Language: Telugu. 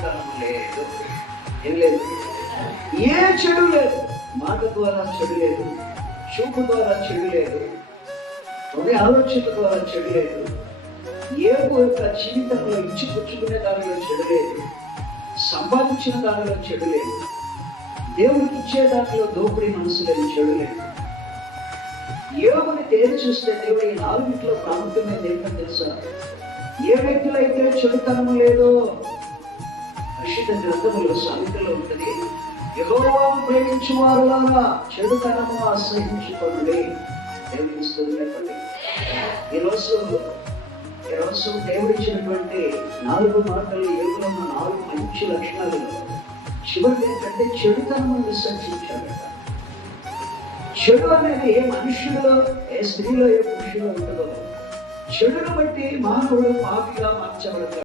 చెడుతనం లేదు. ఏం లేదు. ఏ చెడు లేదు. మాట ద్వారా చెడు లేదు. చూపు ద్వారా చెడు లేదు. హృదయ ఆలోచన ద్వారా చెడు లేదు. ఏపు యొక్క జీవితంలో ఇచ్చి పుచ్చుకునే దానిలో చెడు లేదు. సంపాదించిన దానిలో చెడు లేదు. దేవుడికి ఇచ్చే దానిలో దోపిడీ మనసు లేదు చెడు లేదు. యోగుని తేల్చి చూస్తే దేవుడు ఈ నాలుగింట్లో ప్రాముఖ్యమైనది ఏంటో తెలుసా? ఏ వ్యక్తులు అయితే చెడుతనము లేదో పరిశుద్ధ గ్రంథములో సామెతలో ఉంటుంది యహోవాను ప్రేమించు వారులాగా చెడుతనము ఆశ్రయించుకోండి దేవుడికి స్తుతి చెప్పండి ఈరోజు దేవుడు ఇచ్చినటువంటి నాలుగు మాటలు ఏడులో ఉన్న నాలుగు మంచి లక్షణాలు చివరి ఏంటంటే చెడుతనము విసర్జించాడట. చెడు అనేది ఏ మనుషులో ఏ స్త్రీలో ఏ పురుషులో ఉంటుందో చెడును బట్టి మానవుడు పాపిగా మార్చబడతాడు.